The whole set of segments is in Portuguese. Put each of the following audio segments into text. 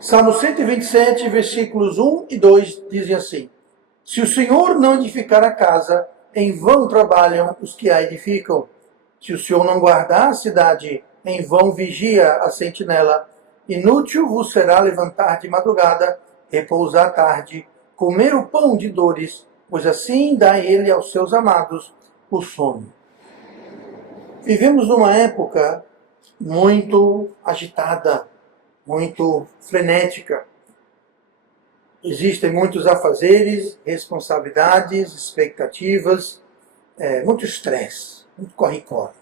Salmo 127, versículos 1 e 2 dizem assim: Se o Senhor não edificar a casa, em vão trabalham os que a edificam. Se o Senhor não guardar a cidade, em vão vigia a sentinela. Inútil vos será levantar de madrugada, repousar à tarde, comer o pão de dores, pois assim dá ele aos seus amados o sono. Vivemos numa época muito agitada, muito frenética. Existem muitos afazeres, responsabilidades, expectativas, muito estresse, muito corre-corre.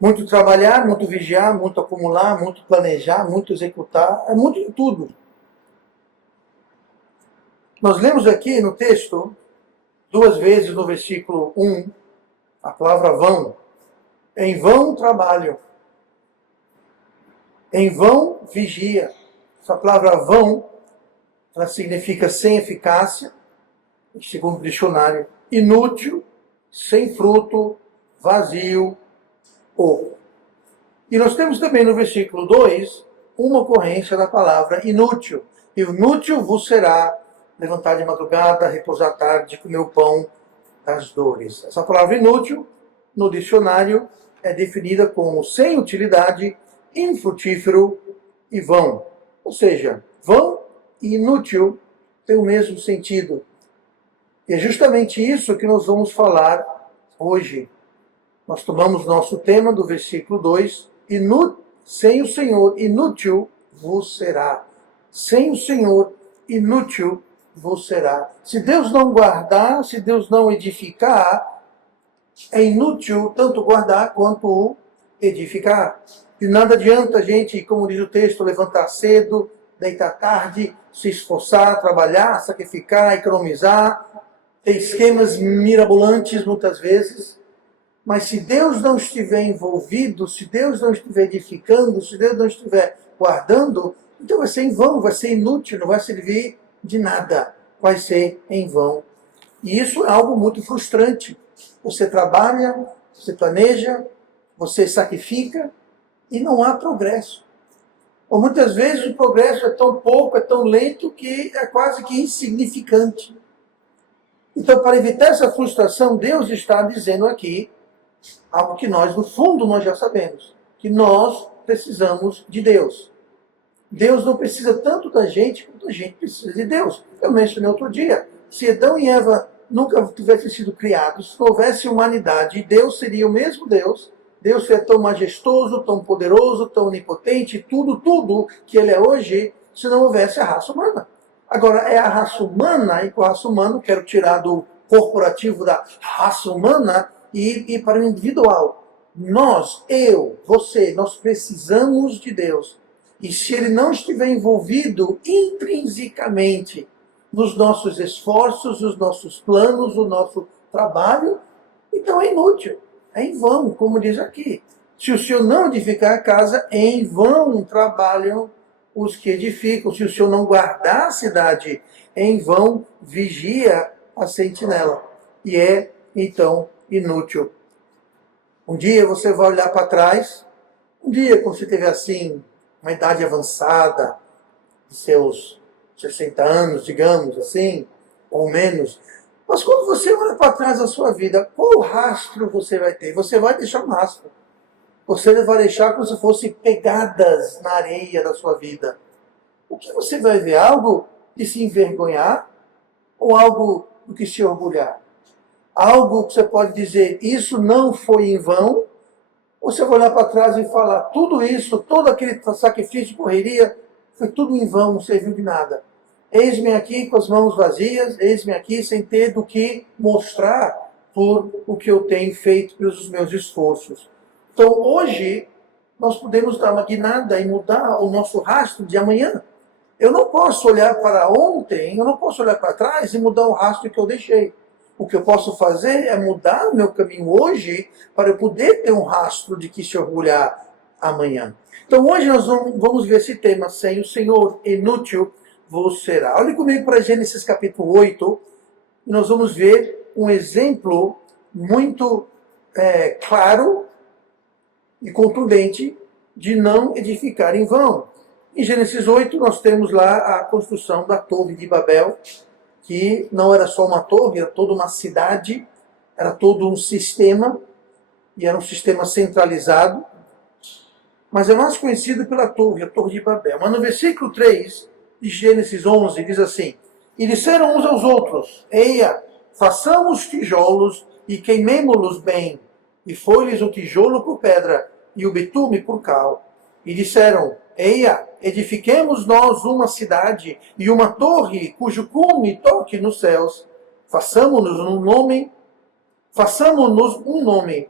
Muito trabalhar, muito vigiar, muito acumular, muito planejar, muito executar, é muito em tudo. Nós lemos aqui no texto, 2 vezes no versículo 1, a palavra vão. Em vão trabalham. Em vão vigia. Essa palavra vão, ela significa sem eficácia, segundo o dicionário, inútil, sem fruto, vazio, oco. E nós temos também no versículo 2 uma ocorrência da palavra inútil. Inútil vos será levantar de madrugada, repousar à tarde, comer o pão das dores. Essa palavra inútil, no dicionário, é definida como sem utilidade, infrutífero e vão. Ou seja, vão e inútil têm o mesmo sentido. E é justamente isso que nós vamos falar hoje. Nós tomamos nosso tema do versículo 2, sem o Senhor, inútil vos será. Sem o Senhor, inútil vos será. Se Deus não guardar, se Deus não edificar, é inútil tanto guardar quanto edificar. E nada adianta a gente, como diz o texto, levantar cedo, deitar tarde, se esforçar, trabalhar, sacrificar, economizar, ter esquemas mirabolantes muitas vezes. Mas se Deus não estiver envolvido, se Deus não estiver edificando, se Deus não estiver guardando, então vai ser em vão, vai ser inútil, não vai servir de nada. Vai ser em vão. E isso é algo muito frustrante. Você trabalha, você planeja, você sacrifica e não há progresso. Ou muitas vezes o progresso é tão pouco, é tão lento que é quase que insignificante. Então, para evitar essa frustração, Deus está dizendo aqui algo que nós, no fundo, nós já sabemos. Que nós precisamos de Deus. Deus não precisa tanto da gente quanto a gente precisa de Deus. Eu mencionei outro dia, se Adão e Eva nunca tivessem sido criados, se não houvesse humanidade, Deus seria o mesmo Deus. Deus é tão majestoso, tão poderoso, tão onipotente, tudo que ele é hoje, se não houvesse a raça humana. Agora, é a raça humana, e com a raça humana, quero tirar do corporativo da raça humana e para o individual. Nós, eu, você, nós precisamos de Deus. E se ele não estiver envolvido intrinsecamente nos nossos esforços, nos nossos planos, no nosso trabalho, então é inútil. É em vão, como diz aqui. Se o Senhor não edificar a casa, em vão trabalham os que edificam. Se o Senhor não guardar a cidade, em vão vigia a sentinela. E é, então, inútil. Um dia você vai olhar para trás, um dia quando você tiver assim, uma idade avançada, de seus 60 anos, digamos assim, ou menos. Mas quando você olha para trás da sua vida, qual rastro você vai ter? Você vai deixar um rastro. Você vai deixar como se fossem pegadas na areia da sua vida. O que você vai ver? Algo de se envergonhar ou algo do que se orgulhar? Algo que você pode dizer, isso não foi em vão? Ou você vai olhar para trás e falar, tudo isso, todo aquele sacrifício, correria, foi tudo em vão, não serviu de nada. Eis-me aqui com as mãos vazias, eis-me aqui sem ter do que mostrar por o que eu tenho feito pelos meus esforços. Então, hoje, nós podemos dar uma guinada e mudar o nosso rastro de amanhã. Eu não posso olhar para ontem, eu não posso olhar para trás e mudar o rastro que eu deixei. O que eu posso fazer é mudar o meu caminho hoje para eu poder ter um rastro de que se orgulhar amanhã. Então, hoje nós vamos ver esse tema, sem o Senhor, inútil vos será. Olhe comigo para Gênesis capítulo 8, e nós vamos ver um exemplo muito claro e contundente de não edificar em vão. Em Gênesis 8, nós temos lá a construção da Torre de Babel, que não era só uma torre, era toda uma cidade, era todo um sistema, e era um sistema centralizado, mas é mais conhecido pela torre, a Torre de Babel. Mas no versículo 3 de Gênesis 11 diz assim: E disseram uns aos outros: Eia, façamos tijolos e queimemo-los bem. E foi-lhes o tijolo por pedra e o betume por cal. E disseram: Eia, edifiquemos nós uma cidade e uma torre cujo cume toque nos céus. Façamo-nos um nome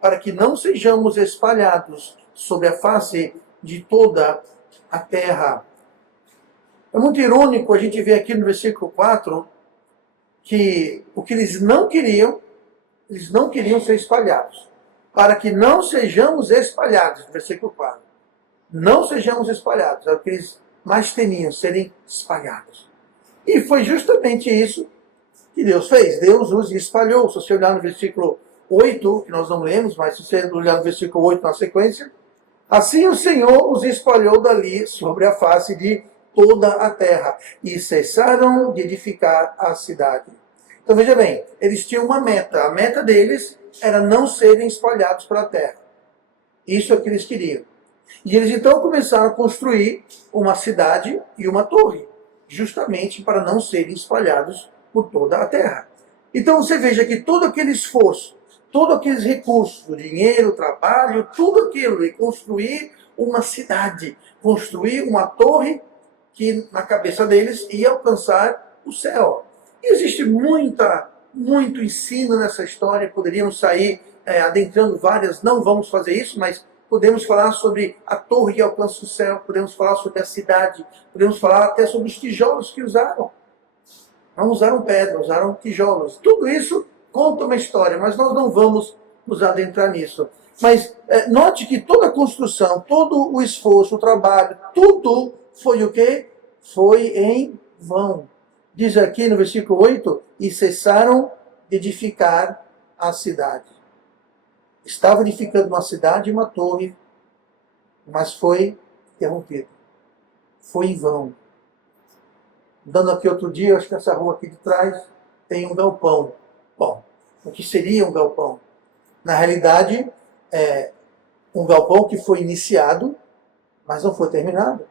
para que não sejamos espalhados sobre a face de toda a terra. É muito irônico a gente ver aqui no versículo 4 que o que eles não queriam ser espalhados. Para que não sejamos espalhados, no versículo 4. Não sejamos espalhados, é o que eles mais temiam, serem espalhados. E foi justamente isso que Deus fez. Deus os espalhou. Se você olhar no versículo 8, que nós não lemos, mas se você olhar no versículo 8 na sequência, assim o Senhor os espalhou dali sobre a face de toda a terra, e cessaram de edificar a cidade. Então veja bem, eles tinham uma meta. A meta deles era não serem espalhados pela terra. Isso é o que eles queriam. E eles então começaram a construir uma cidade e uma torre, justamente para não serem espalhados por toda a terra. Então você veja que todo aquele esforço, todos aqueles recursos, o dinheiro, o trabalho, tudo aquilo de construir uma cidade, construir uma torre que na cabeça deles ia alcançar o céu. E existe muito ensino nessa história, poderíamos sair adentrando várias, não vamos fazer isso, mas podemos falar sobre a torre que alcança o céu, podemos falar sobre a cidade, podemos falar até sobre os tijolos que usaram. Não usaram pedra, usaram tijolos. Tudo isso conta uma história, mas nós não vamos nos adentrar nisso. Mas note que toda a construção, todo o esforço, o trabalho, tudo foi o quê? Foi em vão. Diz aqui no versículo 8, e cessaram de edificar a cidade. Estava edificando uma cidade e uma torre, mas foi interrompido. Foi em vão. Andando aqui outro dia, acho que essa rua aqui de trás tem um galpão. Bom, o que seria um galpão? Na realidade, é um galpão que foi iniciado, mas não foi terminado.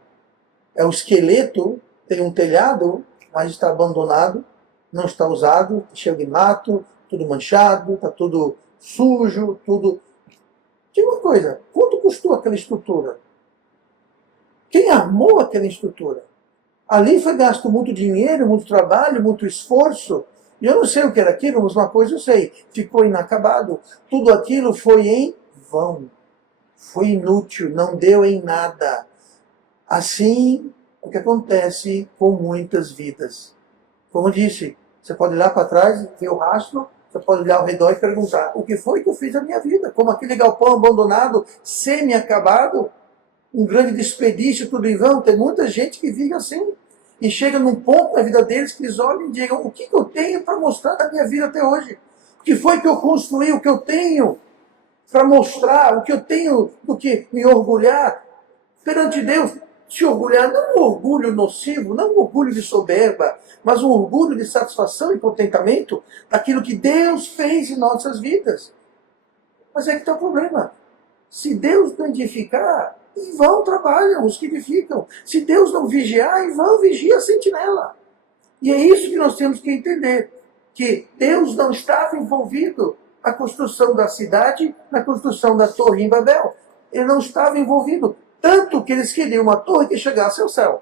É o esqueleto, tem um telhado, mas está abandonado, não está usado, cheio de mato, tudo manchado, está tudo sujo, tudo... Diga uma coisa, quanto custou aquela estrutura? Quem armou aquela estrutura? Ali foi gasto muito dinheiro, muito trabalho, muito esforço. E eu não sei o que era aquilo, mas uma coisa eu sei, ficou inacabado. Tudo aquilo foi em vão. Foi inútil, não deu em nada. Assim, o que acontece com muitas vidas. Como eu disse, você pode olhar para trás, ver o rastro, você pode olhar ao redor e perguntar, o que foi que eu fiz na minha vida? Como aquele galpão abandonado, semi-acabado, um grande desperdício, tudo em vão. Tem muita gente que vive assim. E chega num ponto na vida deles que eles olham e digam, o que eu tenho para mostrar da minha vida até hoje? O que foi que eu construí? O que eu tenho para mostrar? O que eu tenho do que me orgulhar perante Deus? Se orgulhar, não um orgulho nocivo, não um orgulho de soberba, mas um orgulho de satisfação e contentamento daquilo que Deus fez em nossas vidas. Mas é que está o problema. Se Deus não edificar, em vão trabalham os que edificam. Se Deus não vigiar, em vão vigia a sentinela. E é isso que nós temos que entender. Que Deus não estava envolvido na construção da cidade, na construção da torre em Babel. Ele não estava envolvido. Tanto que eles queriam uma torre que chegasse ao céu.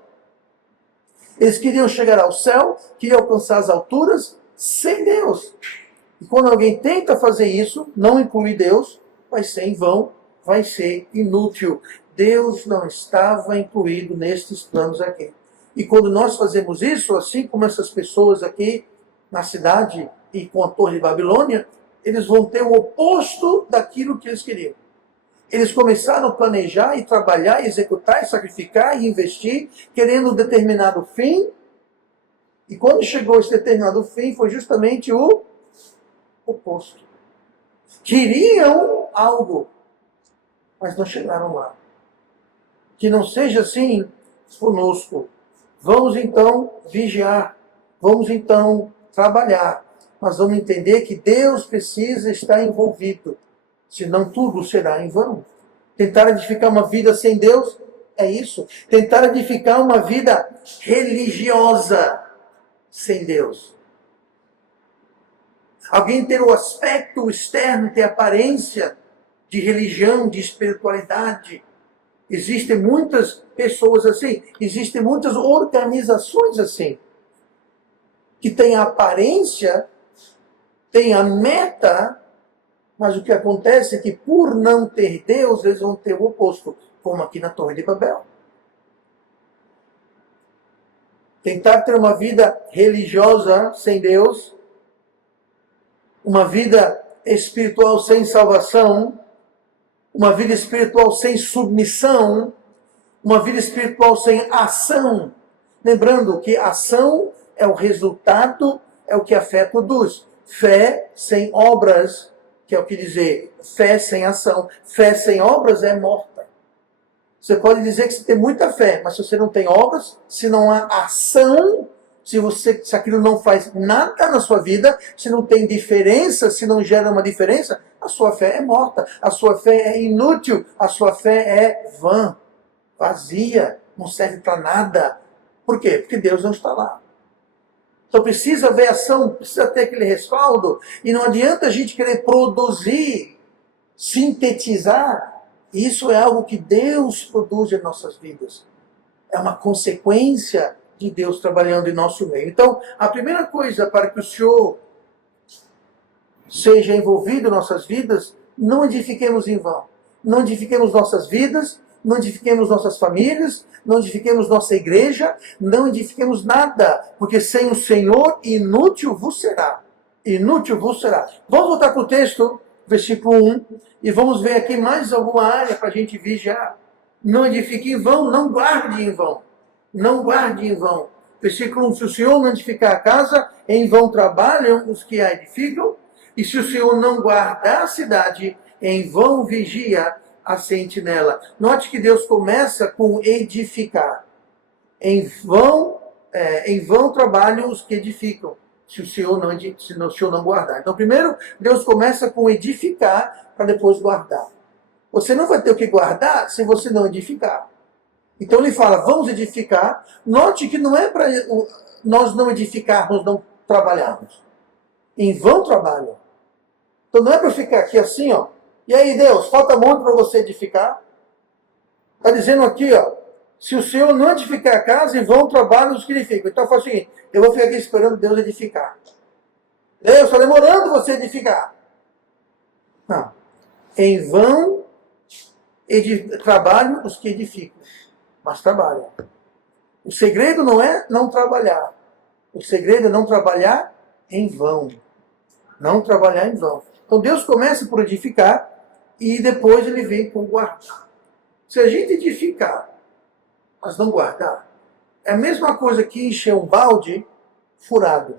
Eles queriam chegar ao céu, queriam alcançar as alturas sem Deus. E quando alguém tenta fazer isso, não incluir Deus, vai ser em vão, vai ser inútil. Deus não estava incluído nestes planos aqui. E quando nós fazemos isso, assim como essas pessoas aqui na cidade e com a Torre de Babilônia, eles vão ter o oposto daquilo que eles queriam. Eles começaram a planejar e trabalhar, e executar, e sacrificar e investir, querendo um determinado fim. E quando chegou esse determinado fim, foi justamente o oposto. Queriam algo, mas não chegaram lá. Que não seja assim conosco. Vamos então vigiar, vamos então trabalhar, mas vamos entender que Deus precisa estar envolvido, senão tudo será em vão. Tentar edificar uma vida sem Deus é isso. Tentar edificar uma vida religiosa sem Deus. Alguém ter o aspecto externo, ter a aparência de religião, de espiritualidade. Existem muitas pessoas assim, existem muitas organizações assim, que têm a aparência, têm a meta, mas o que acontece é que por não ter Deus, eles vão ter o oposto, como aqui na Torre de Babel. Tentar ter uma vida religiosa sem Deus, uma vida espiritual sem salvação, uma vida espiritual sem submissão, uma vida espiritual sem ação. Lembrando que ação é o resultado, é o que a fé produz. Fé sem obras, que é o que dizer, fé sem ação. Fé sem obras é morta. Você pode dizer que você tem muita fé, mas se você não tem obras, se não há ação, se aquilo não faz nada na sua vida, se não tem diferença, se não gera uma diferença, a sua fé é morta, a sua fé é inútil, a sua fé é vã, vazia, não serve para nada. Por quê? Porque Deus não está lá. Então precisa haver ação, precisa ter aquele respaldo, e não adianta a gente querer produzir, sintetizar. Isso é algo que Deus produz em nossas vidas. É uma consequência de Deus trabalhando em nosso meio. Então, a primeira coisa para que o Senhor seja envolvido em nossas vidas, não edifiquemos em vão. Não edifiquemos nossas vidas, não edifiquemos nossas famílias, não edifiquemos nossa igreja, não edifiquemos nada, porque sem o Senhor, inútil vos será. Inútil vos será. Vamos voltar para o texto, versículo 1, e vamos ver aqui mais alguma área para a gente vigiar. Não edifique em vão, não guarde em vão. Não guarde em vão. Versículo 1, se o Senhor não edificar a casa, em vão trabalham os que a edificam, e se o Senhor não guardar a cidade, em vão vigia a sentinela. Note que Deus começa com edificar. Em vão trabalham os que edificam, se o Senhor não guardar. Então, primeiro, Deus começa com edificar, para depois guardar. Você não vai ter o que guardar se você não edificar. Então ele fala, vamos edificar. Note que não é para nós não edificarmos, não trabalharmos. Em vão trabalham. Então não é para ficar aqui assim, ó. E aí, Deus, falta muito para você edificar? Está dizendo aqui, ó. Se o Senhor não edificar a casa, em vão trabalham os que edificam. Então eu falo o seguinte, eu vou ficar aqui esperando Deus edificar. Deus, está demorando você edificar. Não. Em vão trabalham os que edificam. Mas trabalham. O segredo não é não trabalhar. O segredo é não trabalhar em vão. Não trabalhar em vão. Então Deus começa por edificar e depois ele vem com guardar. Se a gente edificar, mas não guardar, é a mesma coisa que encher um balde furado.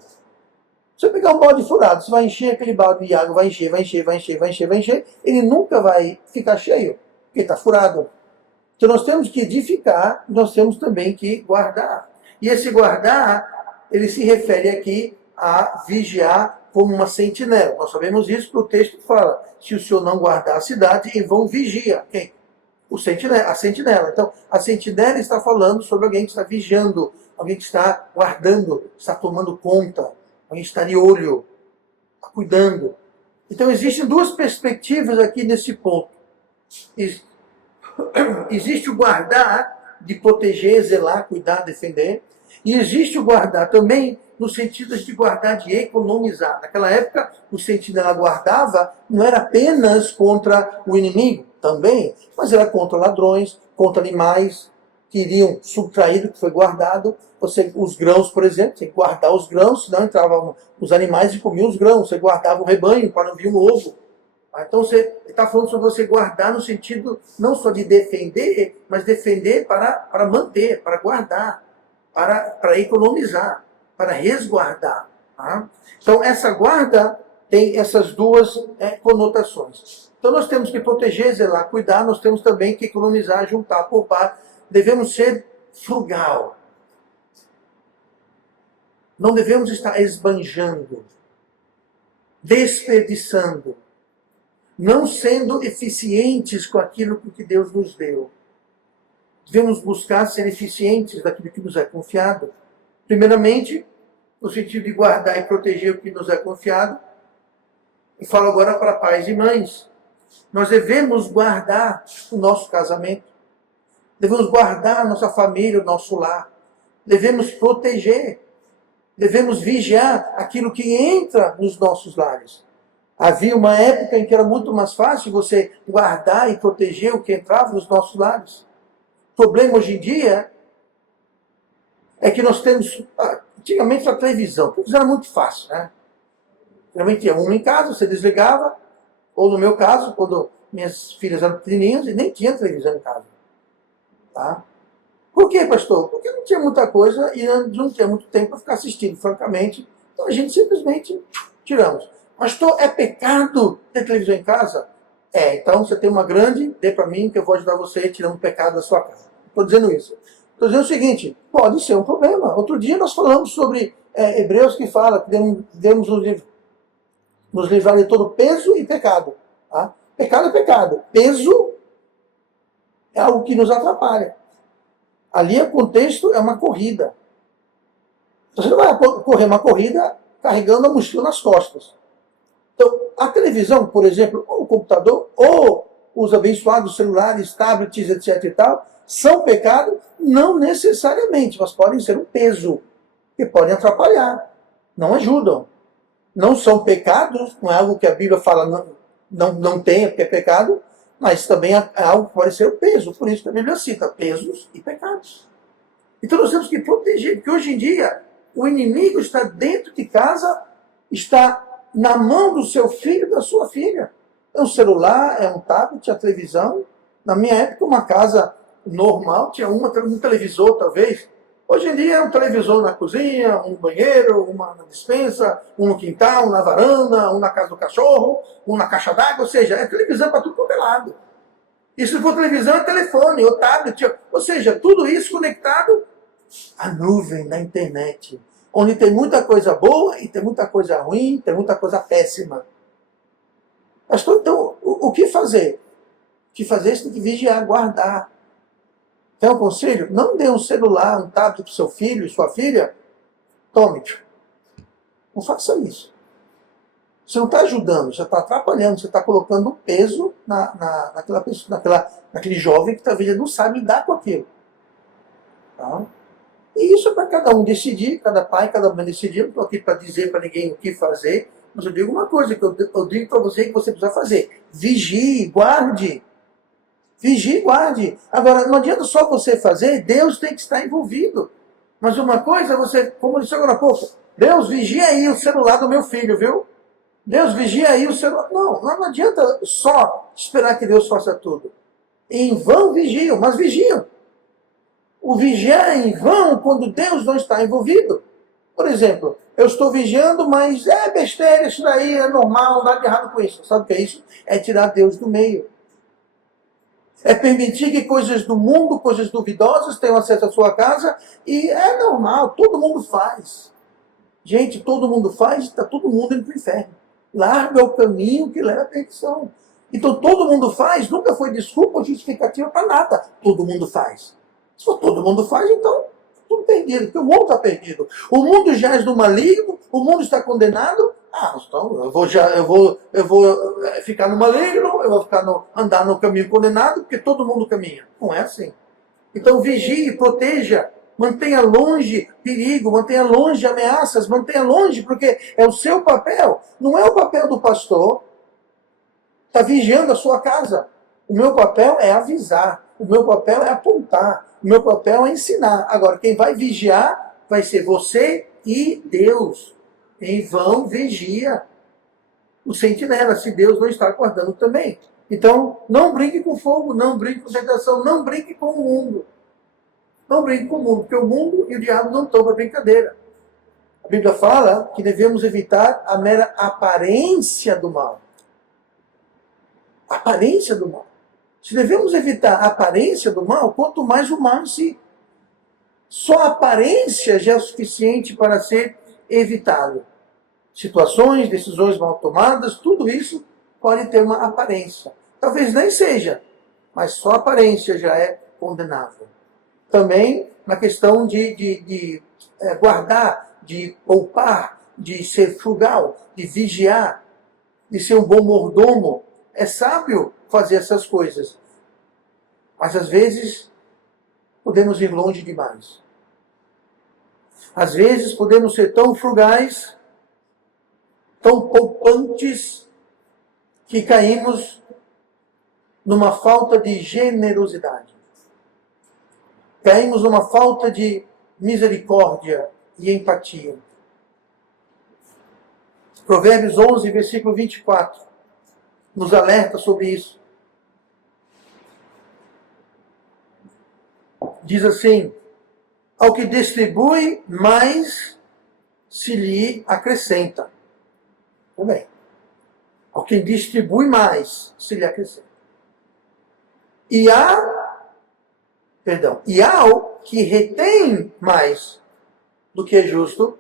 Se você pegar um balde furado, você vai encher aquele balde de água, vai encher, ele nunca vai ficar cheio, porque está furado. Então nós temos que edificar, nós temos também que guardar. E esse guardar, ele se refere aqui a vigiar como uma sentinela. Nós sabemos isso porque o texto fala, se o Senhor não guardar a cidade, em vão vigia. Quem? A sentinela. Então, a sentinela está falando sobre alguém que está vigiando, alguém que está guardando, está tomando conta, alguém que está de olho, está cuidando. Então, existem duas perspectivas aqui nesse ponto. Existe o guardar, de proteger, zelar, cuidar, defender. E existe o guardar também no sentido de guardar, de economizar. Naquela época, o sentinela guardava, não era apenas contra o inimigo, também, mas era contra ladrões, contra animais que iriam subtrair o que foi guardado. Os grãos, por exemplo, você guardar os grãos, senão entravam os animais e comiam os grãos. Você guardava o rebanho para não vir um lobo. Então você está falando sobre você guardar no sentido não só de defender, mas defender para manter, para guardar, para economizar, para resguardar. Tá? Então essa guarda tem essas duas conotações. Então nós temos que proteger, zelar, cuidar, nós temos também que economizar, juntar, poupar. Devemos ser frugal. Não devemos estar esbanjando, desperdiçando, não sendo eficientes com aquilo que Deus nos deu. Devemos buscar ser eficientes daquilo que nos é confiado. Primeiramente, no sentido de guardar e proteger o que nos é confiado. Eu falo agora para pais e mães. Nós devemos guardar o nosso casamento. Devemos guardar a nossa família, o nosso lar. Devemos proteger. Devemos vigiar aquilo que entra nos nossos lares. Havia uma época em que era muito mais fácil você guardar e proteger o que entrava nos nossos lares. O problema hoje em dia é que nós temos... Antigamente a televisão era muito fácil, né? Geralmente tinha uma em casa, você desligava, ou no meu caso, quando minhas filhas eram pequenininhas, e nem tinha televisão em casa. Tá? Por quê, pastor? Porque não tinha muita coisa e não tinha muito tempo para ficar assistindo, francamente. Então a gente simplesmente tiramos. Pastor, é pecado ter televisão em casa? Então você tem uma grande, dê para mim que eu vou ajudar você tirando o pecado da sua casa. Estou dizendo isso. Estou dizendo o seguinte, pode ser um problema. Outro dia nós falamos sobre Hebreus que fala que devemos nos livrar de todo peso e pecado. Tá? Pecado é pecado. Peso é algo que nos atrapalha. Ali o contexto é uma corrida. Você não vai correr uma corrida carregando a mochila nas costas. Então, a televisão, por exemplo, ou o computador, ou os abençoados celulares, tablets, etc. e tal, são pecado? Não necessariamente, mas podem ser um peso, que podem atrapalhar, não ajudam. Não são pecados, não é algo que a Bíblia fala não tenha, porque é pecado, mas também é algo que pode ser o peso. Por isso que a Bíblia cita pesos e pecados. Então nós temos que proteger, porque hoje em dia o inimigo está dentro de casa, está na mão do seu filho e da sua filha. É um celular, é um tablet, a televisão. Na minha época, uma casa normal tinha um televisor, talvez. Hoje em dia é um televisor na cozinha, um banheiro, uma na despensa, um no quintal, um na varanda, um na casa do cachorro, um na caixa d'água, ou seja, é televisão para tudo quanto é lado. E se for televisão, é telefone, ou tablet, ou seja, tudo isso conectado à nuvem, na internet, onde tem muita coisa boa e tem muita coisa ruim, tem muita coisa péssima. Pastor, então, o que fazer? O que fazer? Você tem que vigiar, guardar. Tem um conselho? Não dê um celular, um tablet para o seu filho e sua filha. Tome. Não faça isso. Você não está ajudando, você está atrapalhando, você está colocando um peso naquela pessoa, naquele jovem que talvez não sabe lidar com aquilo. Tá? E isso é para cada um decidir, cada pai, cada mãe decidir. Eu não estou aqui para dizer para ninguém o que fazer, mas eu digo uma coisa, que eu digo para você que você precisa fazer. Vigie, guarde. Vigie e guarde. Agora, não adianta só você fazer, Deus tem que estar envolvido. Mas uma coisa, você, como eu disse agora há pouco, Deus, vigia aí o celular do meu filho, viu? Deus, vigia aí o celular. Não adianta só esperar que Deus faça tudo. Em vão vigiam, mas vigiam. O vigiar é em vão quando Deus não está envolvido. Por exemplo, eu estou vigiando, mas é besteira, isso daí é normal, nada de errado com isso. Sabe o que é isso? É tirar Deus do meio. É permitir que coisas do mundo, coisas duvidosas tenham acesso à sua casa e é normal, todo mundo faz. Gente, todo mundo faz, está todo mundo indo para o inferno. Larga o caminho que leva à perdição. Então todo mundo faz, nunca foi desculpa ou justificativa para nada. Todo mundo faz. Se for todo mundo faz, então tudo perdido, porque o mundo está perdido. O mundo jaz no maligno, o mundo está condenado. Então eu vou ficar no maligno, eu vou andar no caminho condenado, porque todo mundo caminha. Não é assim. Então vigie, proteja, mantenha longe perigo, mantenha longe ameaças, mantenha longe, porque é o seu papel. Não é o papel do pastor estar vigiando a sua casa. O meu papel é avisar, o meu papel é apontar, o meu papel é ensinar. Agora, quem vai vigiar vai ser você e Deus. Em vão vigia o sentinela, se Deus não está guardando também. Então, não brinque com fogo, não brinque com tentação, não brinque com o mundo. Não brinque com o mundo, porque o mundo e o diabo não estão para brincadeira. A Bíblia fala que devemos evitar a mera aparência do mal. Aparência do mal. Se devemos evitar a aparência do mal, quanto mais o mal em si. Só a aparência já é o suficiente para ser evitado. Situações, decisões mal tomadas, tudo isso pode ter uma aparência. Talvez nem seja, mas só a aparência já é condenável. Também na questão de guardar, de poupar, de ser frugal, de vigiar, de ser um bom mordomo. É sábio fazer essas coisas. Mas às vezes podemos ir longe demais. Às vezes podemos ser tão frugais, tão poupantes, que caímos numa falta de generosidade. Caímos numa falta de misericórdia e empatia. Provérbios 11, versículo 24, nos alerta sobre isso. Diz assim: ao que distribui, mais se lhe acrescenta. Também. Ao que distribui mais, se lhe acrescenta. E ao que retém mais do que é justo,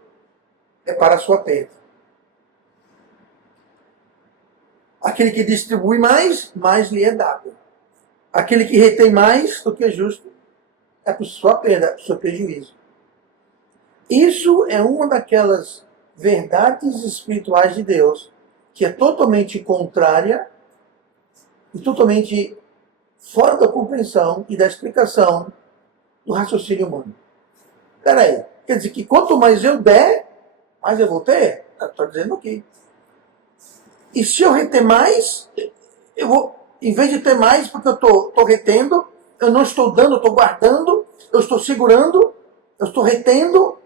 é para a sua perda. Aquele que distribui mais, mais lhe é dado. Aquele que retém mais do que é justo, é para sua perda, para o seu prejuízo. Isso é uma daquelas verdades espirituais de Deus que é totalmente contrária e totalmente fora da compreensão e da explicação do raciocínio humano. Espera aí, quer dizer que quanto mais eu der, mais eu vou ter? Estou dizendo aqui. E se eu reter mais, eu vou, em vez de ter mais, porque eu estou retendo, eu não estou dando, eu estou guardando, eu estou segurando, eu estou retendo,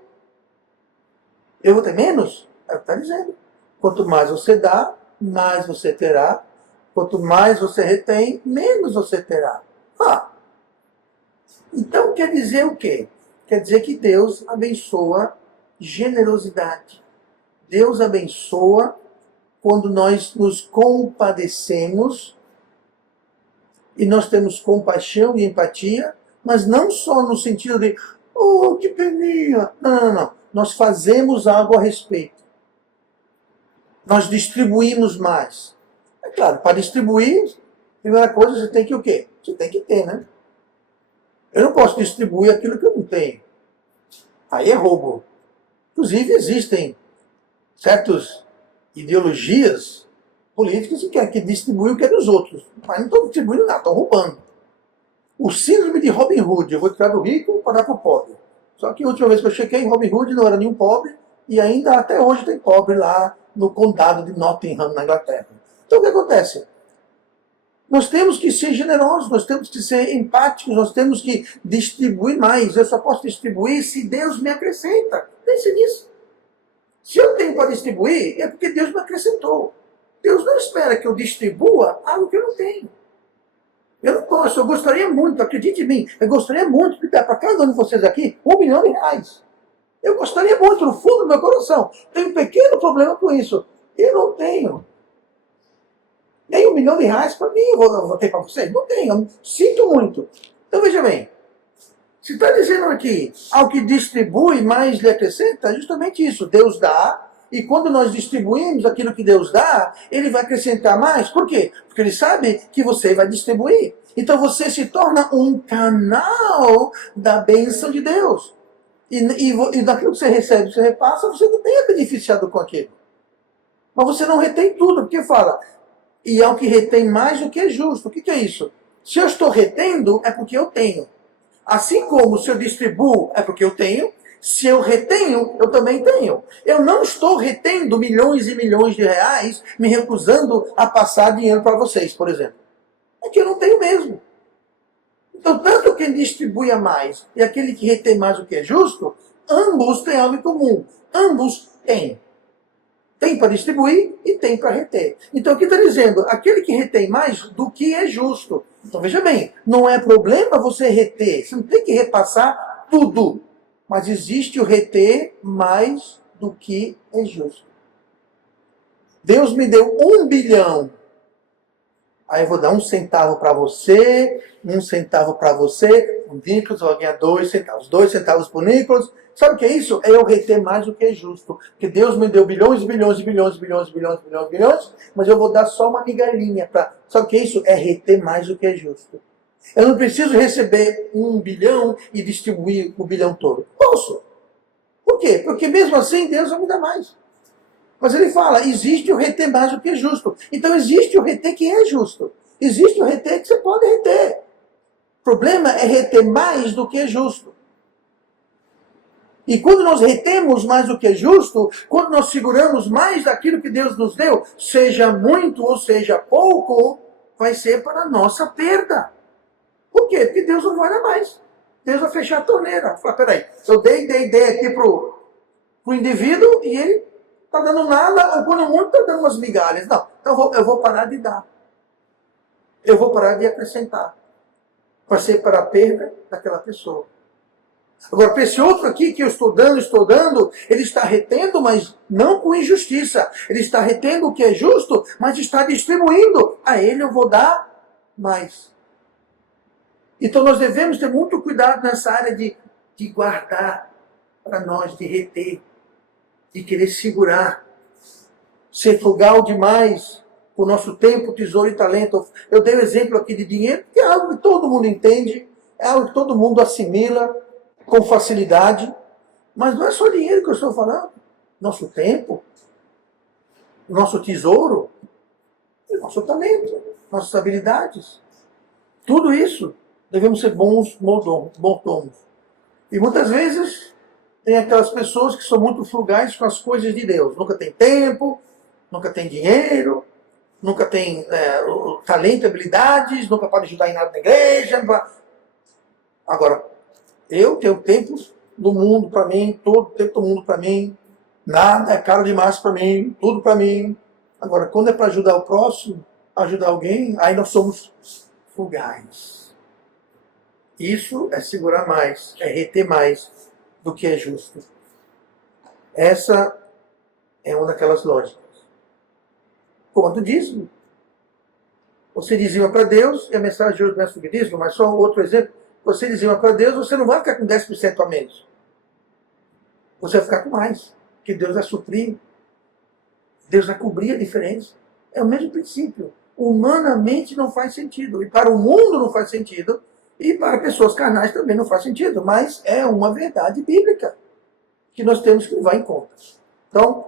eu vou ter menos? É o que está dizendo. Quanto mais você dá, mais você terá. Quanto mais você retém, menos você terá. Então quer dizer o quê? Quer dizer que Deus abençoa generosidade. Deus abençoa quando nós nos compadecemos e nós temos compaixão e empatia, mas não só no sentido de, oh, que peninha. Não. Nós fazemos algo a respeito. Nós distribuímos mais. É claro, para distribuir, primeira coisa, você tem que o quê? Você tem que ter, né? Eu não posso distribuir aquilo que eu não tenho. Aí é roubo. Inclusive, existem certas ideologias políticas que distribuem o que é dos outros. Mas não estão distribuindo nada, estão roubando. O síndrome de Robin Hood, eu vou tirar do rico para dar para o pobre. Só que a última vez que eu chequei, Robin Hood não era nenhum pobre, e ainda até hoje tem pobre lá no condado de Nottingham, na Inglaterra. Então o que acontece? Nós temos que ser generosos, nós temos que ser empáticos, nós temos que distribuir mais. Eu só posso distribuir se Deus me acrescenta. Pense nisso. Se eu tenho para distribuir, é porque Deus me acrescentou. Deus não espera que eu distribua algo que eu não tenho. Eu não posso, eu gostaria muito, acredite em mim, eu gostaria muito de dar para cada um de vocês aqui R$1 milhão. Eu gostaria muito, no fundo do meu coração. Tenho um pequeno problema com isso. Eu não tenho. Nem R$1 milhão para mim, eu vou ter para vocês? Não tenho, eu sinto muito. Então veja bem, se está dizendo aqui, ao que distribui, mais lhe acrescenta, é justamente isso. Deus dá, e quando nós distribuímos aquilo que Deus dá, Ele vai acrescentar mais. Por quê? Porque Ele sabe que você vai distribuir. Então você se torna um canal da bênção de Deus. E daquilo que você recebe, você repassa, você também é beneficiado com aquilo. Mas você não retém tudo, porque fala, e ao que retém mais do que é justo. O que é isso? Se eu estou retendo, é porque eu tenho. Assim como se eu distribuo, é porque eu tenho. Se eu retenho, eu também tenho. Eu não estou retendo milhões e milhões de reais, me recusando a passar dinheiro para vocês, por exemplo. É que eu não tenho mesmo. Então, tanto quem distribui a mais e aquele que retém mais do que é justo, ambos têm algo em comum. Ambos têm. Tem para distribuir e tem para reter. Então, o que está dizendo? Aquele que retém mais do que é justo. Então, veja bem, não é problema você reter. Você não tem que repassar tudo. Mas existe o reter mais do que é justo. Deus me deu 1 bilhão. Aí eu vou dar 1 centavo para você, 1 centavo para você, o Nicolas vai ganhar 2 centavos. 2 centavos para o Nicolas. Sabe o que é isso? É eu reter mais do que é justo. Porque Deus me deu bilhões e bilhões e bilhões e bilhões e bilhões e bilhões e bilhões, mas eu vou dar só uma migalhinha para. Sabe o que é isso? É reter mais do que é justo. Eu não preciso receber 1 bilhão e distribuir o bilhão todo. Posso. Por quê? Porque mesmo assim Deus vai me dar mais. Mas ele fala, existe o reter mais do que é justo. Então existe o reter que é justo. Existe o reter que você pode reter. O problema é reter mais do que é justo. E quando nós retemos mais do que é justo, quando nós seguramos mais daquilo que Deus nos deu, seja muito ou seja pouco, vai ser para a nossa perda. Por quê? Porque Deus não vai dar mais. Deus vai fechar a torneira. Fala, peraí, eu dei aqui pro indivíduo e ele está dando nada, ou quando muito está dando umas migalhas. Não, então eu vou parar de dar. Eu vou parar de acrescentar. Vai ser para a perda daquela pessoa. Agora, para esse outro aqui que eu estou dando, ele está retendo, mas não com injustiça. Ele está retendo o que é justo, mas está distribuindo. A ele eu vou dar mais. Então nós devemos ter muito cuidado nessa área de guardar para nós, de reter, de querer segurar, ser frugal demais com o nosso tempo, tesouro e talento. Eu dei o exemplo aqui de dinheiro, que é algo que todo mundo entende, é algo que todo mundo assimila com facilidade, mas não é só dinheiro que eu estou falando. Nosso tempo, nosso tesouro, nosso talento, nossas habilidades, tudo isso devemos ser bons mordomos. E muitas vezes tem aquelas pessoas que são muito frugais com as coisas de Deus. Nunca tem tempo, nunca tem dinheiro, nunca tem talento, habilidades, nunca pode ajudar em nada na igreja. Agora, eu tenho tempo do mundo para mim, todo o tempo do mundo para mim, nada é caro demais para mim, tudo para mim. Agora, quando é para ajudar o próximo, ajudar alguém, aí nós somos frugais. Isso é segurar mais, é reter mais do que é justo. Essa é uma daquelas lógicas. Quando dízimo. Você dizima para Deus, e a mensagem de hoje não é sobre dízimo, mas só outro exemplo. Você dizima para Deus, você não vai ficar com 10% a menos. Você vai ficar com mais. Porque Deus vai suprir. Deus vai cobrir a diferença. É o mesmo princípio. Humanamente não faz sentido. E para o mundo não faz sentido. E para pessoas carnais também não faz sentido, mas é uma verdade bíblica que nós temos que levar em conta. Então,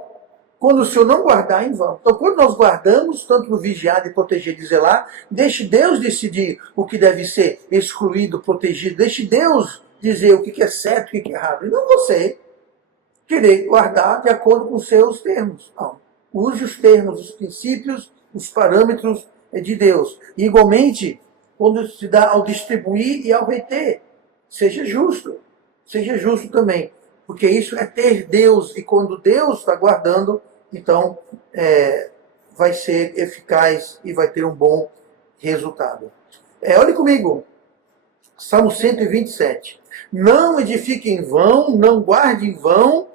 quando o Senhor não guardar, em vão. Então, quando nós guardamos, tanto no vigiar, de proteger, de zelar, deixe Deus decidir o que deve ser excluído, protegido. Deixe Deus dizer o que é certo e o que é errado. E não você querer guardar de acordo com os seus termos. Não. Use os termos, os princípios, os parâmetros de Deus. E, igualmente, quando se dá ao distribuir e ao reter. Seja justo. Seja justo também. Porque isso é ter Deus. E quando Deus está guardando, então vai ser eficaz e vai ter um bom resultado. Olhe comigo. Salmo 127. Não edifique em vão, não guarde em vão,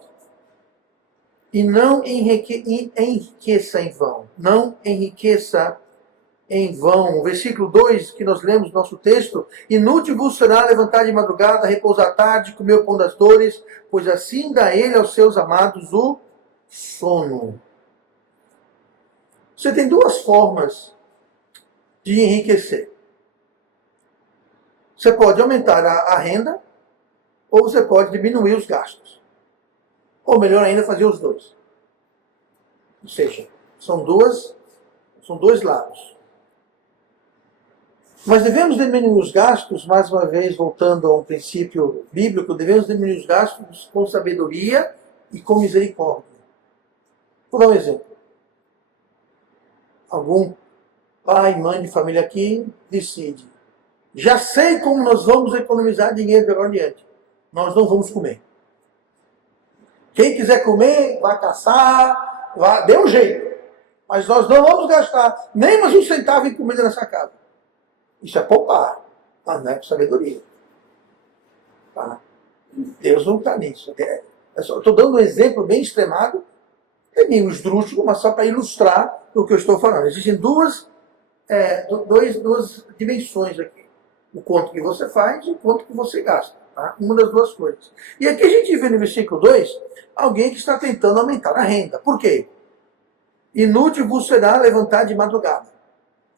e não enriqueça em vão. Não enriqueça em vão. O versículo 2 que nós lemos no nosso texto: inútil vos será levantar de madrugada, repousar à tarde, comer o pão das dores, pois assim dá ele aos seus amados o sono. Você tem duas formas de enriquecer. Você pode aumentar a renda, ou você pode diminuir os gastos. Ou melhor ainda, fazer os dois. Ou seja, são dois lados. Mas devemos diminuir os gastos, mais uma vez, voltando a um princípio bíblico, devemos diminuir os gastos com sabedoria e com misericórdia. Vou dar um exemplo. Algum pai, mãe de família aqui decide: já sei como nós vamos economizar dinheiro de agora em diante. Nós não vamos comer. Quem quiser comer, vai caçar, dê um jeito. Mas nós não vamos gastar nem mais um centavo em comida nessa casa. Isso é poupar, mas não é com sabedoria. Tá? Deus não está nisso. Estou dando um exemplo bem extremado, é meio esdrúxulo, mas só para ilustrar o que eu estou falando. Existem duas dimensões aqui. O quanto que você faz e o quanto que você gasta. Tá? Uma das duas coisas. E aqui a gente vê no versículo 2, alguém que está tentando aumentar a renda. Por quê? Inútil vos será levantar de madrugada.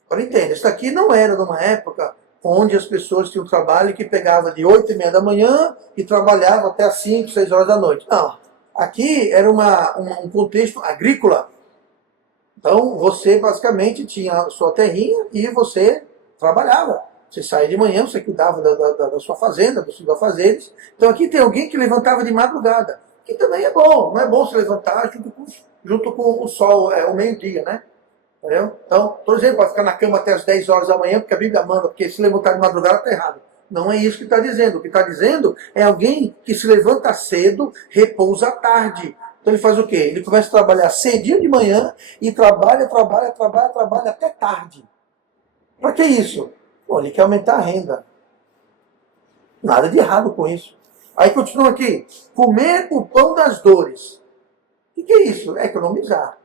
Agora entenda, isso aqui não era numa época onde as pessoas tinham trabalho que pegava de 8h30 da manhã e trabalhava até as 5, 6 horas da noite. Não. Aqui era um contexto agrícola. Então, você basicamente tinha a sua terrinha e você trabalhava. Você saía de manhã, você cuidava da sua fazenda, dos seus afazeres. Então, aqui tem alguém que levantava de madrugada, que também é bom. Não é bom se levantar junto com o sol, o meio-dia, né? Entendeu? Então, por exemplo, vai ficar na cama até as 10 horas da manhã, porque a Bíblia manda, porque se levantar de madrugada está errado. Não é isso que está dizendo. O que está dizendo é alguém que se levanta cedo, repousa à tarde. Então ele faz o quê? Ele começa a trabalhar cedinho de manhã e trabalha até tarde. Para que isso? Bom, ele quer aumentar a renda. Nada de errado com isso. Aí continua aqui. Comer o pão das dores. O que é isso? É economizar.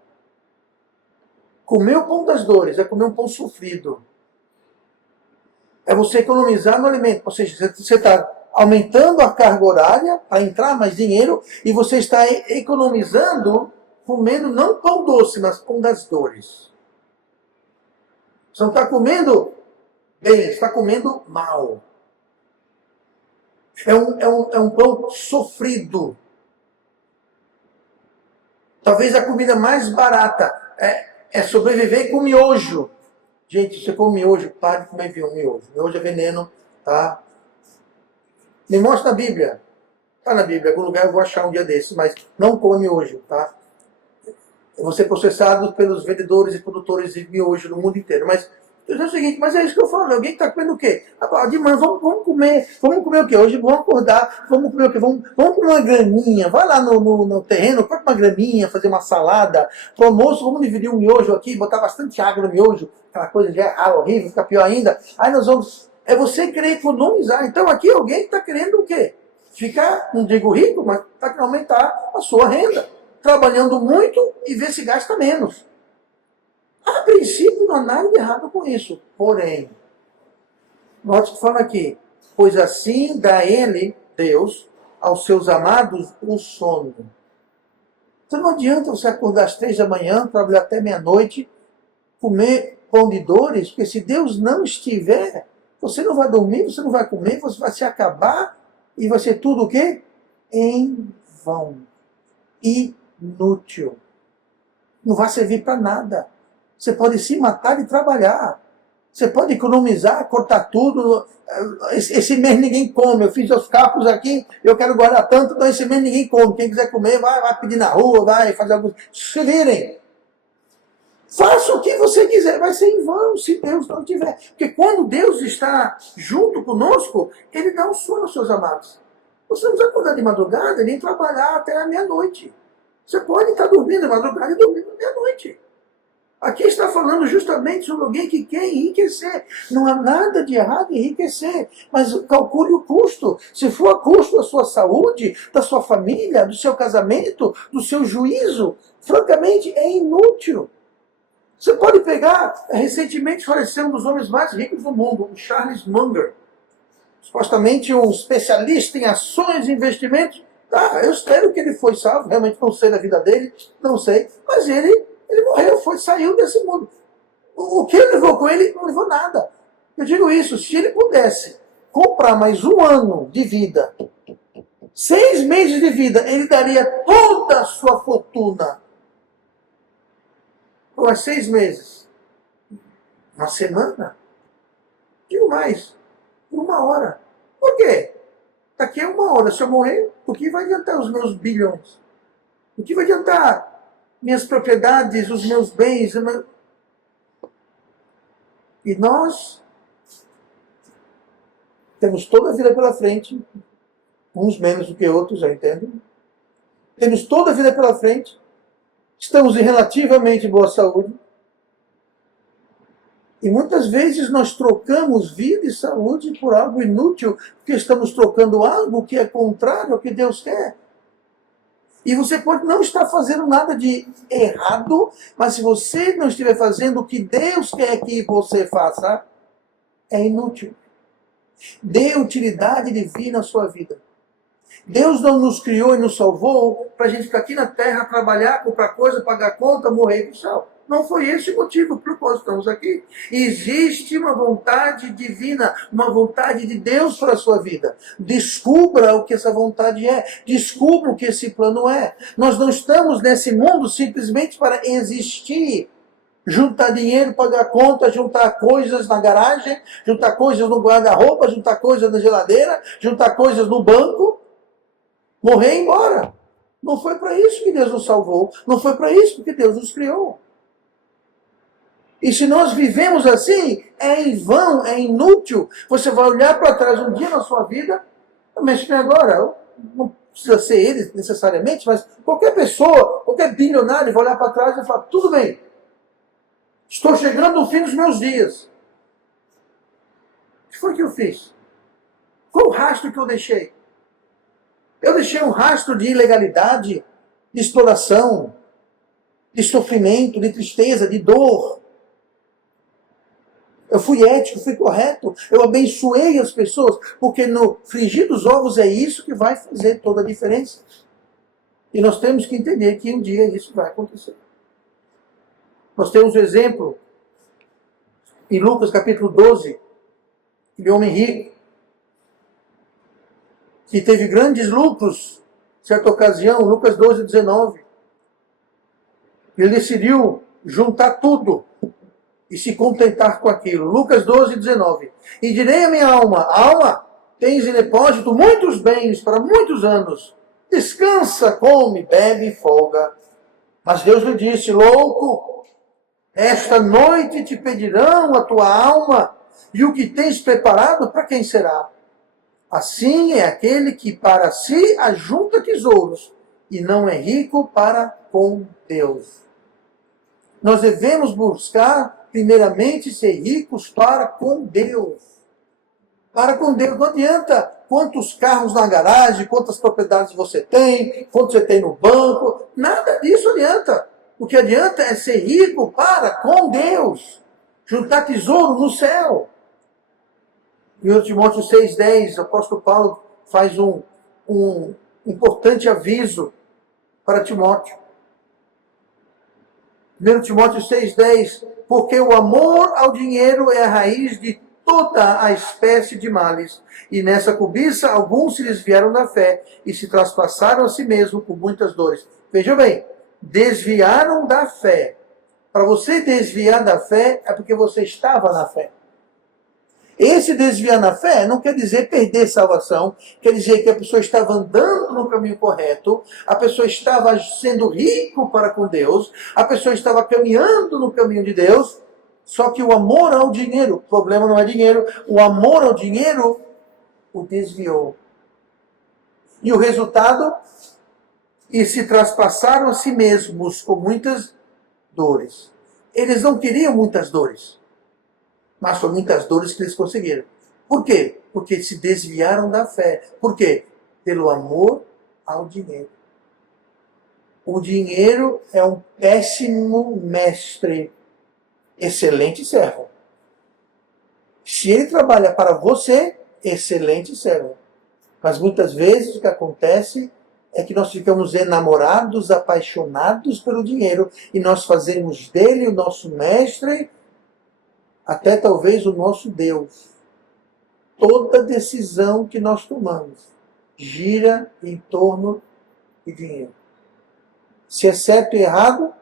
Comer o pão das dores é comer um pão sofrido. É você economizar no alimento. Ou seja, você está aumentando a carga horária para entrar mais dinheiro e você está economizando comendo não pão doce, mas pão das dores. Você não está comendo bem, você está comendo mal. É um pão sofrido. Talvez a comida mais barata é sobreviver com miojo. Gente, você come miojo, pare de comer miojo. Miojo é veneno, tá? Me mostra na Bíblia. Está na Bíblia, em algum lugar eu vou achar um dia desses, mas não come miojo, tá? Eu vou ser processado pelos vendedores e produtores de miojo no mundo inteiro. Mas eu o seguinte, mas é isso que eu falo, alguém que está comendo o quê? De manhã, vamos comer o quê? Hoje vamos acordar, vamos comer o quê? Vamos comer uma graminha, vai lá no terreno, corta uma graminha, fazer uma salada. Para o almoço, vamos dividir um miojo aqui, botar bastante água no miojo, aquela coisa já é horrível, fica pior ainda. Aí nós vamos... É você querer economizar. Então aqui alguém está querendo o quê? Ficar, não digo rico, mas está querendo aumentar a sua renda. Trabalhando muito e ver se gasta menos. A princípio não há nada de errado com isso. Porém, note que fala aqui, pois assim dá ele, Deus, aos seus amados o sono. Então não adianta você acordar às 3 da manhã, trabalhar até meia-noite, comer pão de dores, porque se Deus não estiver, você não vai dormir, você não vai comer, você vai se acabar e vai ser tudo o quê? Em vão. Inútil. Não vai servir para nada. Você pode se matar e trabalhar. Você pode economizar, cortar tudo. Esse mês ninguém come. Eu fiz os capos aqui, eu quero guardar tanto, então esse mês ninguém come. Quem quiser comer, vai pedir na rua, vai fazer alguns... Se virem. Faça o que você quiser, vai ser em vão se Deus não tiver. Porque quando Deus está junto conosco, Ele dá um sono aos seus amados. Você não precisa acordar de madrugada nem trabalhar até a meia-noite. Você pode estar dormindo de madrugada e dormindo à meia-noite. Aqui está falando justamente sobre alguém que quer enriquecer. Não há nada de errado em enriquecer, mas calcule o custo. Se for a custo da sua saúde, da sua família, do seu casamento, do seu juízo, francamente é inútil. Você pode pegar, recentemente faleceu um dos homens mais ricos do mundo, o Charles Munger. Supostamente um especialista em ações e investimentos. Eu espero que ele foi salvo, realmente não sei da vida dele, não sei. Mas ele morreu, saiu desse mundo. O que ele levou com ele, não levou nada. Eu digo isso, se ele pudesse comprar mais um ano de vida, 6 meses de vida, ele daria toda a sua fortuna por 6 meses. Uma semana? Digo mais, por 1 hora. Por quê? Daqui a 1 hora, se eu morrer, o que vai adiantar os meus bilhões? O que vai adiantar minhas propriedades, os meus bens? E nós temos toda a vida pela frente, uns menos do que outros, já entendem? Temos toda a vida pela frente, estamos em relativamente boa saúde, e muitas vezes nós trocamos vida e saúde por algo inútil, porque estamos trocando algo que é contrário ao que Deus quer. E você pode não estar fazendo nada de errado, mas se você não estiver fazendo o que Deus quer que você faça, é inútil. Dê utilidade divina à sua vida. Deus não nos criou e nos salvou para a gente ficar aqui na terra, trabalhar, comprar coisa, pagar conta, morrer e ir para o céu. Não foi esse o motivo pelo qual estamos aqui. Existe uma vontade divina, uma vontade de Deus para a sua vida. Descubra o que essa vontade é. Descubra o que esse plano é. Nós não estamos nesse mundo simplesmente para existir. Juntar dinheiro, pagar conta, juntar coisas na garagem, juntar coisas no guarda-roupa, juntar coisas na geladeira, juntar coisas no banco, morrer e ir embora. Não foi para isso que Deus nos salvou. Não foi para isso que Deus nos criou. E se nós vivemos assim, é em vão, é inútil. Você vai olhar para trás um dia na sua vida, mas agora, não precisa ser ele necessariamente, mas qualquer pessoa, qualquer bilionário vai olhar para trás e falar, tudo bem, estou chegando no fim dos meus dias. O que foi que eu fiz? Qual o rastro que eu deixei? Eu deixei um rastro de ilegalidade, de exploração, de sofrimento, de tristeza, de dor. Eu fui ético, fui correto, eu abençoei as pessoas, porque no frigir dos ovos é isso que vai fazer toda a diferença. E nós temos que entender que um dia isso vai acontecer. Nós temos um exemplo em Lucas capítulo 12, de homem rico, que teve grandes lucros, certa ocasião, Lucas 12, 19. Ele decidiu juntar tudo e se contentar com aquilo. Lucas 12, 19. E direi à minha alma, alma, tens em depósito muitos bens para muitos anos. Descansa, come, bebe e folga. Mas Deus lhe disse, louco, esta noite te pedirão a tua alma, e o que tens preparado, para quem será? Assim é aquele que para si ajunta tesouros, e não é rico para com Deus. Nós devemos buscar, primeiramente, ser ricos para com Deus. Para com Deus. Não adianta quantos carros na garagem, quantas propriedades você tem, quanto você tem no banco. Nada disso adianta. O que adianta é ser rico para com Deus. Juntar tesouro no céu. Em 1 Timóteo 6,10, o apóstolo Paulo faz um importante aviso para Timóteo. 1 Timóteo 6,10, porque o amor ao dinheiro é a raiz de toda a espécie de males, e nessa cobiça alguns se desviaram da fé e se traspassaram a si mesmos por muitas dores. Veja bem, desviaram da fé. Para você desviar da fé é porque você estava na fé. Esse desviar na fé não quer dizer perder salvação, quer dizer que a pessoa estava andando no caminho correto, a pessoa estava sendo rico para com Deus, a pessoa estava caminhando no caminho de Deus, só que o amor ao dinheiro, o problema não é dinheiro, o amor ao dinheiro o desviou. E o resultado? E se traspassaram a si mesmos com muitas dores. Eles não queriam muitas dores. Mas foram muitas dores que eles conseguiram. Por quê? Porque se desviaram da fé. Por quê? Pelo amor ao dinheiro. O dinheiro é um péssimo mestre, excelente servo. Se ele trabalha para você, excelente servo. Mas muitas vezes o que acontece é que nós ficamos enamorados, apaixonados pelo dinheiro, e nós fazemos dele o nosso mestre, até talvez o nosso Deus. Toda decisão que nós tomamos gira em torno de dinheiro. Se é certo e errado,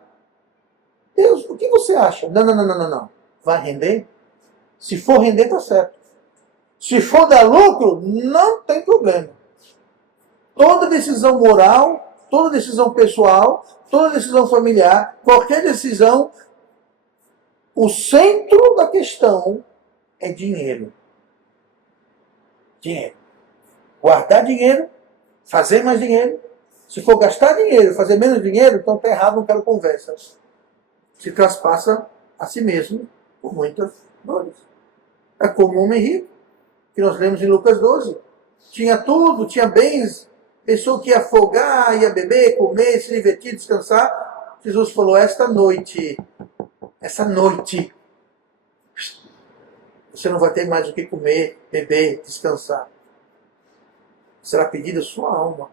Deus, o que você acha? Não. Vai render? Se for render, está certo. Se for dar lucro, não tem problema. Toda decisão moral, toda decisão pessoal, toda decisão familiar, qualquer decisão, o centro da questão é dinheiro. Dinheiro. Guardar dinheiro, fazer mais dinheiro. Se for gastar dinheiro, fazer menos dinheiro, então está errado, não quero conversas. Se traspassa a si mesmo por muitas dores. É como um homem rico, que nós lemos em Lucas 12. Tinha tudo, tinha bens pensou que ia folgar, ia beber, comer, se divertir, descansar. Jesus falou, essa noite, você não vai ter mais o que comer, beber, descansar. Será pedida a sua alma.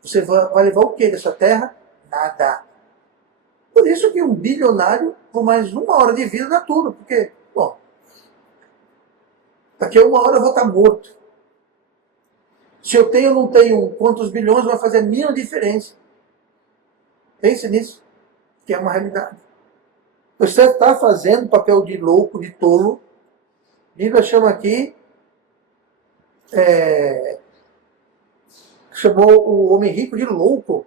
Você vai levar o que dessa terra? Nada. Por isso que um bilionário, por mais 1 hora de vida, dá tudo. Porque, bom, daqui a 1 hora eu vou estar morto. Se eu tenho ou não tenho quantos bilhões, vai fazer a mínima diferença. Pense nisso, que é uma realidade. Você está fazendo papel de louco, de tolo. A Bíblia chama aqui, chamou o homem rico de louco.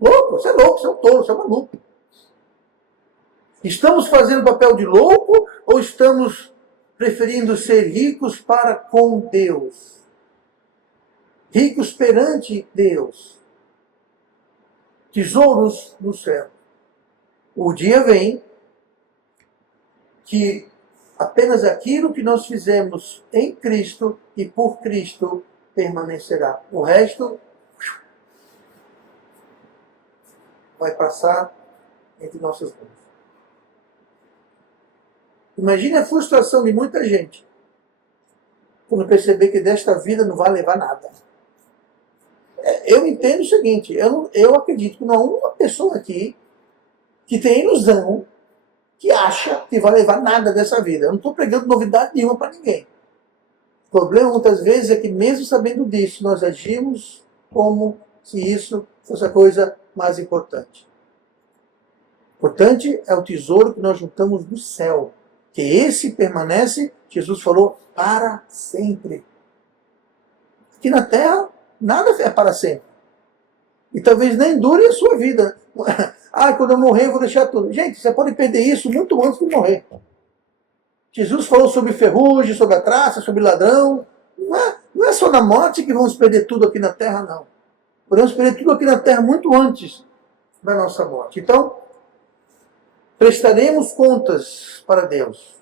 Louco, você é louco, você é um tolo, você é um maluco. Estamos fazendo papel de louco ou estamos preferindo ser ricos para com Deus? Ricos perante Deus. Tesouros no céu. O dia vem que apenas aquilo que nós fizemos em Cristo e por Cristo permanecerá. O resto vai passar entre nossas mãos. Imagine a frustração de muita gente quando perceber que desta vida não vai levar nada. Eu entendo o seguinte, eu acredito que não há uma pessoa aqui que tem ilusão, que acha que vai levar nada dessa vida. Eu não estou pregando novidade nenhuma para ninguém. O problema muitas vezes é que mesmo sabendo disso, nós agimos como se isso fosse a coisa mais importante. Importante é o tesouro que nós juntamos do céu, que esse permanece, Jesus falou, para sempre. Aqui na terra, nada é para sempre. E talvez nem dure a sua vida. Quando eu morrer, eu vou deixar tudo. Gente, você pode perder isso muito antes de morrer. Jesus falou sobre ferrugem, sobre a traça, sobre ladrão. Não é só na morte que vamos perder tudo aqui na terra, não. Podemos perder tudo aqui na terra muito antes da nossa morte. Então, prestaremos contas para Deus.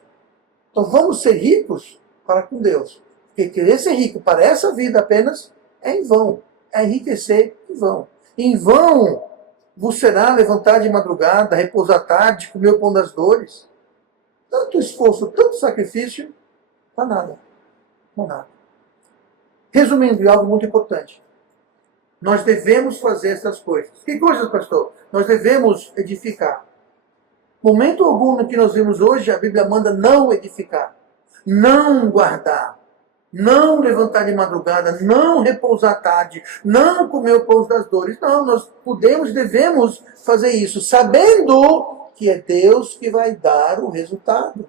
Então vamos ser ricos para com Deus. Porque querer ser rico para essa vida apenas é em vão. É enriquecer em vão. Em vão vos será levantar de madrugada, repousar à tarde, comer o pão das dores. Tanto esforço, tanto sacrifício, para nada. Para nada. Resumindo, algo muito importante. Nós devemos fazer essas coisas. Que coisas, pastor? Nós devemos edificar. Momento algum no que nós vimos hoje, a Bíblia manda não edificar, não guardar, não levantar de madrugada, não repousar à tarde, não comer o pão das dores. Não, nós podemos e devemos fazer isso, sabendo que é Deus que vai dar o resultado.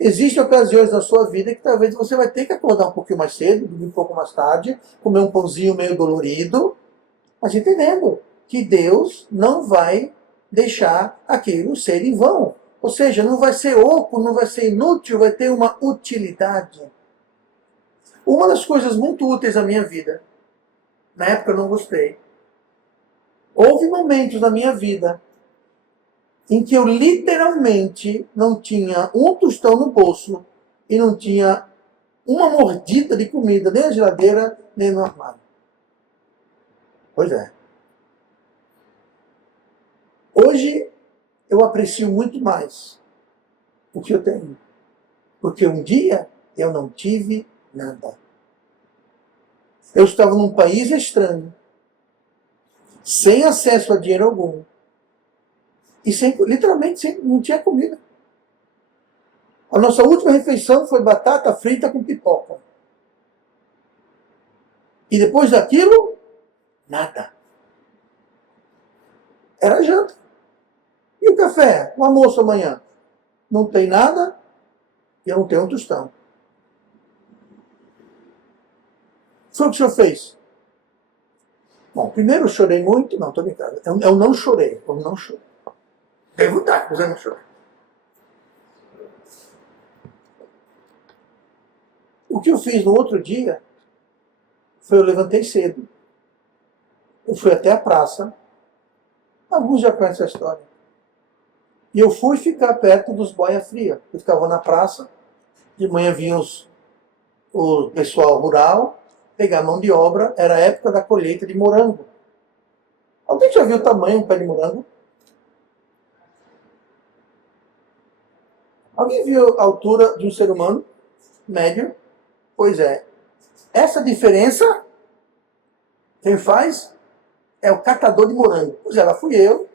Existem ocasiões na sua vida que talvez você vai ter que acordar um pouquinho mais cedo, dormir um pouco mais tarde, comer um pãozinho meio dolorido, mas entendendo que Deus não vai deixar aquilo ser em vão. Ou seja, não vai ser oco, não vai ser inútil, vai ter uma utilidade. Uma das coisas muito úteis na minha vida, na época eu não gostei, houve momentos na minha vida em que eu literalmente não tinha um tostão no bolso e não tinha uma mordida de comida, nem na geladeira, nem no armário. Pois é. Hoje eu aprecio muito mais o que eu tenho. Porque um dia eu não tive nada. Eu estava num país estranho, sem acesso a dinheiro algum. E literalmente não tinha comida. A nossa última refeição foi batata frita com pipoca. E depois daquilo, nada. Era janta. E o café? O almoço amanhã? Não tem nada e eu não tenho um tostão. Foi o que o senhor fez? Bom, primeiro eu chorei muito. Não, estou brincando. Eu não chorei. Eu não chorei. Devo estar, mas eu não chorei. O que eu fiz no outro dia foi eu levantei cedo. Eu fui até a praça. Alguns já conhecem essa história. E eu fui ficar perto dos boia fria. Eu ficava na praça. De manhã vinha o pessoal rural. pegar mão de obra, era a época da colheita de morango. Alguém já viu o tamanho de um pé de morango? Alguém viu a altura de um ser humano médio? Pois é. Essa diferença, quem faz é o catador de morango. Pois é, lá fui eu,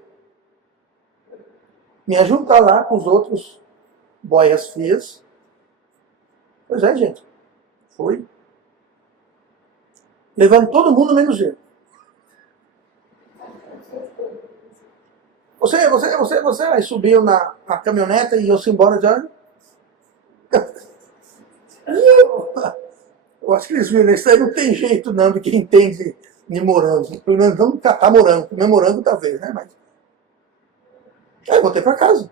me ajuntar lá com os outros boias frias. Pois é, gente. Foi. Levando todo mundo menos eu. Você. Aí subiu na caminhoneta e eu-se embora já. Eu acho que eles viram, isso aí não tem jeito não de quem entende de morango. Pelo menos não catar morango. Comer morango talvez, né? Mas... aí voltei para casa.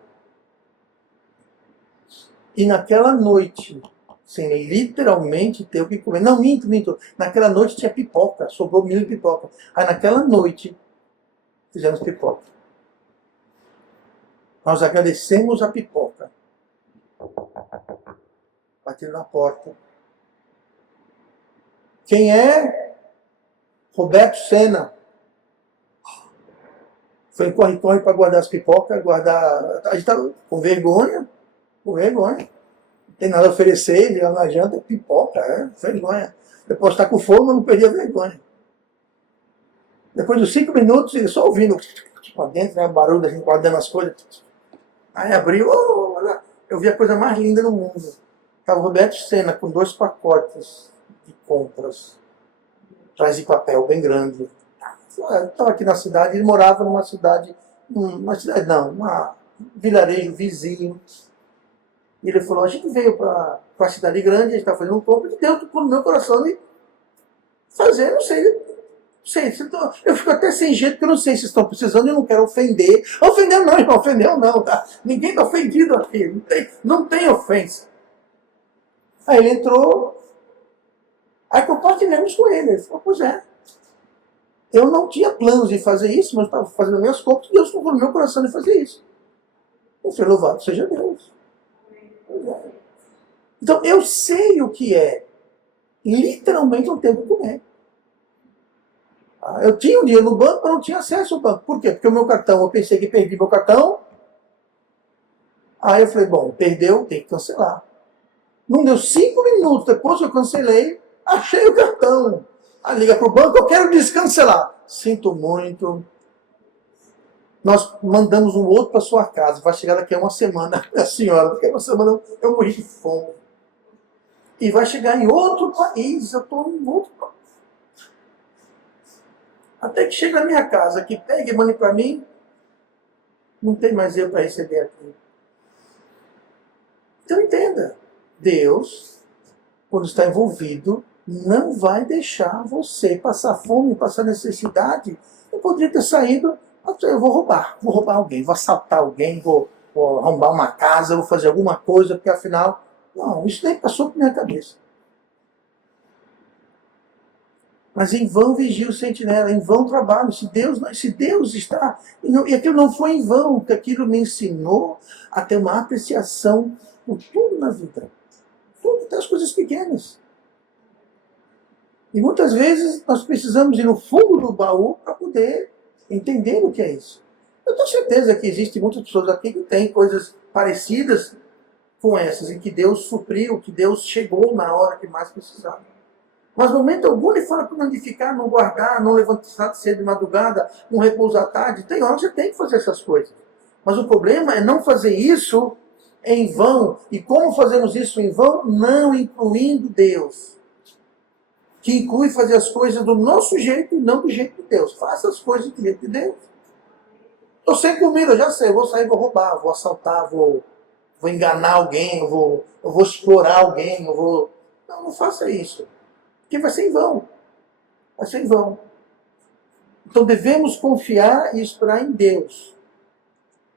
E naquela noite, sem literalmente ter o que comer. Não, minto. Naquela noite tinha pipoca, sobrou milho e pipoca. Aí naquela noite, fizemos pipoca. Nós agradecemos a pipoca. Bateu na porta. Quem é? Roberto Senna. Foi corre para guardar as pipocas, guardar. A gente estava com vergonha. Não tem nada a oferecer, ele na janta, pipoca, vergonha. Depois está com fome, não perdia vergonha. Depois dos 5 minutos, ele só ouvindo para dentro, né, o barulho da gente guardando as coisas. Aí abriu, eu vi a coisa mais linda do mundo. Estava o Roberto Senna com 2 pacotes de compras, atrás de papel bem grande. Estava aqui na cidade, ele morava numa cidade não, uma vilarejo vizinho. E ele falou, a gente veio para a cidade grande, a gente está fazendo um compra, e Deus tocou no meu coração de fazer, não sei. Eu fico até sem jeito, porque eu não sei se estão precisando, eu não quero ofender. Ofendeu não, irmão, ofendeu não, tá? Ninguém está ofendido aqui, não tem ofensa. Aí ele entrou, aí compartilhamos com ele. Ele falou, pois é. Eu não tinha planos de fazer isso, mas estava fazendo minhas compras, e Deus tocou no meu coração de fazer isso. Eu falei, louvado seja Deus. Então eu sei o que é literalmente não ter o que comer. Eu tinha um dinheiro no banco, mas não tinha acesso ao banco. Por quê? Porque o meu cartão, eu pensei que perdi meu cartão. Aí eu falei, bom, perdeu, tem que cancelar. Não deu 5 minutos depois que eu cancelei, achei o cartão. Aí liga para o banco, eu quero descancelar. Sinto muito. Nós mandamos um outro para sua casa. Vai chegar daqui a uma semana. A senhora, daqui a uma semana eu morri de fome. E vai chegar em outro país. Eu estou em outro país. Até que chega na minha casa, que pega e mande para mim, não tem mais eu para receber aqui. Então entenda, Deus, quando está envolvido, não vai deixar você passar fome, passar necessidade. Eu poderia ter saído, eu vou roubar alguém, vou assaltar alguém, vou arrombar uma casa, vou fazer alguma coisa, porque afinal, não, isso nem passou por minha cabeça. Mas em vão vigia o sentinela, em vão trabalho. Se Deus está... E aquilo não foi em vão, porque aquilo me ensinou a ter uma apreciação por tudo na vida. Tudo, até as coisas pequenas. E muitas vezes nós precisamos ir no fundo do baú para poder entender o que é isso. Eu tenho certeza que existem muitas pessoas aqui que têm coisas parecidas com essas, em que Deus supriu, que Deus chegou na hora que mais precisava. Mas no momento algum ele fala para não edificar, não guardar, não levantar cedo de madrugada, não repousar à tarde. Tem hora que você tem que fazer essas coisas. Mas o problema é não fazer isso em vão. E como fazemos isso em vão? Não incluindo Deus. Que inclui fazer as coisas do nosso jeito e não do jeito de Deus. Faça as coisas do jeito de Deus. Estou sem comida, eu já sei. Eu vou sair, vou roubar, vou assaltar, vou enganar alguém, eu vou explorar alguém, não faça isso. Porque vai ser em vão. Vai ser em vão. Então devemos confiar e esperar em Deus.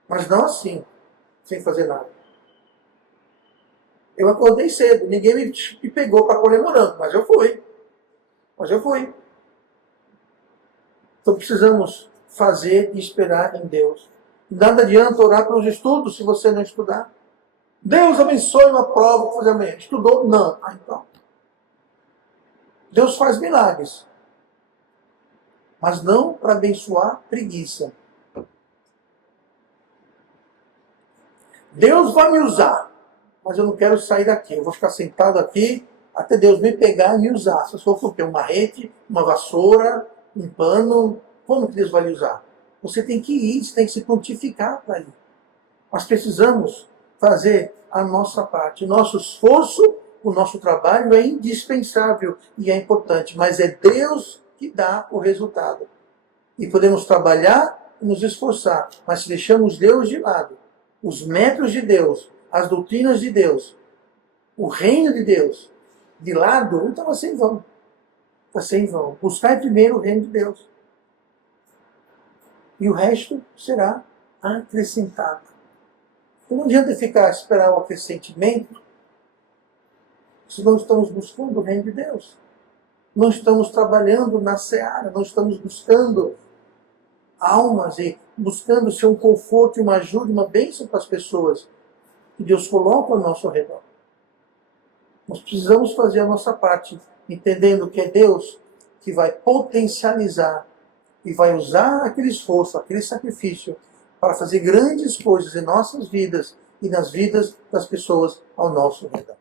Mas não assim, sem fazer nada. Eu acordei cedo, ninguém me pegou para colher morango, mas eu fui. Então precisamos fazer e esperar em Deus. Nada adianta orar pelos estudos se você não estudar. Deus abençoe uma prova que fazer amanhã. Estudou? Não. Então. Deus faz milagres, mas não para abençoar preguiça. Deus vai me usar, mas eu não quero sair daqui. Eu vou ficar sentado aqui até Deus me pegar e me usar. Se eu for o quê? Um marrete, uma vassoura, um pano, como que Deus vai lhe usar? Você tem que ir, você tem que se prontificar para ir. Nós precisamos fazer a nossa parte. O nosso esforço, o nosso trabalho é indispensável e é importante, mas é Deus que dá o resultado. E podemos trabalhar e nos esforçar, mas se deixamos Deus de lado, os métodos de Deus, as doutrinas de Deus, o reino de Deus de lado, então vai ser em vão. Vai ser em vão. Buscar primeiro o reino de Deus. E o resto será acrescentado. Então não adianta ficar esperar o acrescentamento se não estamos buscando o reino de Deus. Não estamos trabalhando na seara, não estamos buscando almas e buscando ser um conforto, uma ajuda, uma bênção para as pessoas que Deus coloca ao nosso redor. Nós precisamos fazer a nossa parte, entendendo que é Deus que vai potencializar e vai usar aquele esforço, aquele sacrifício para fazer grandes coisas em nossas vidas e nas vidas das pessoas ao nosso redor.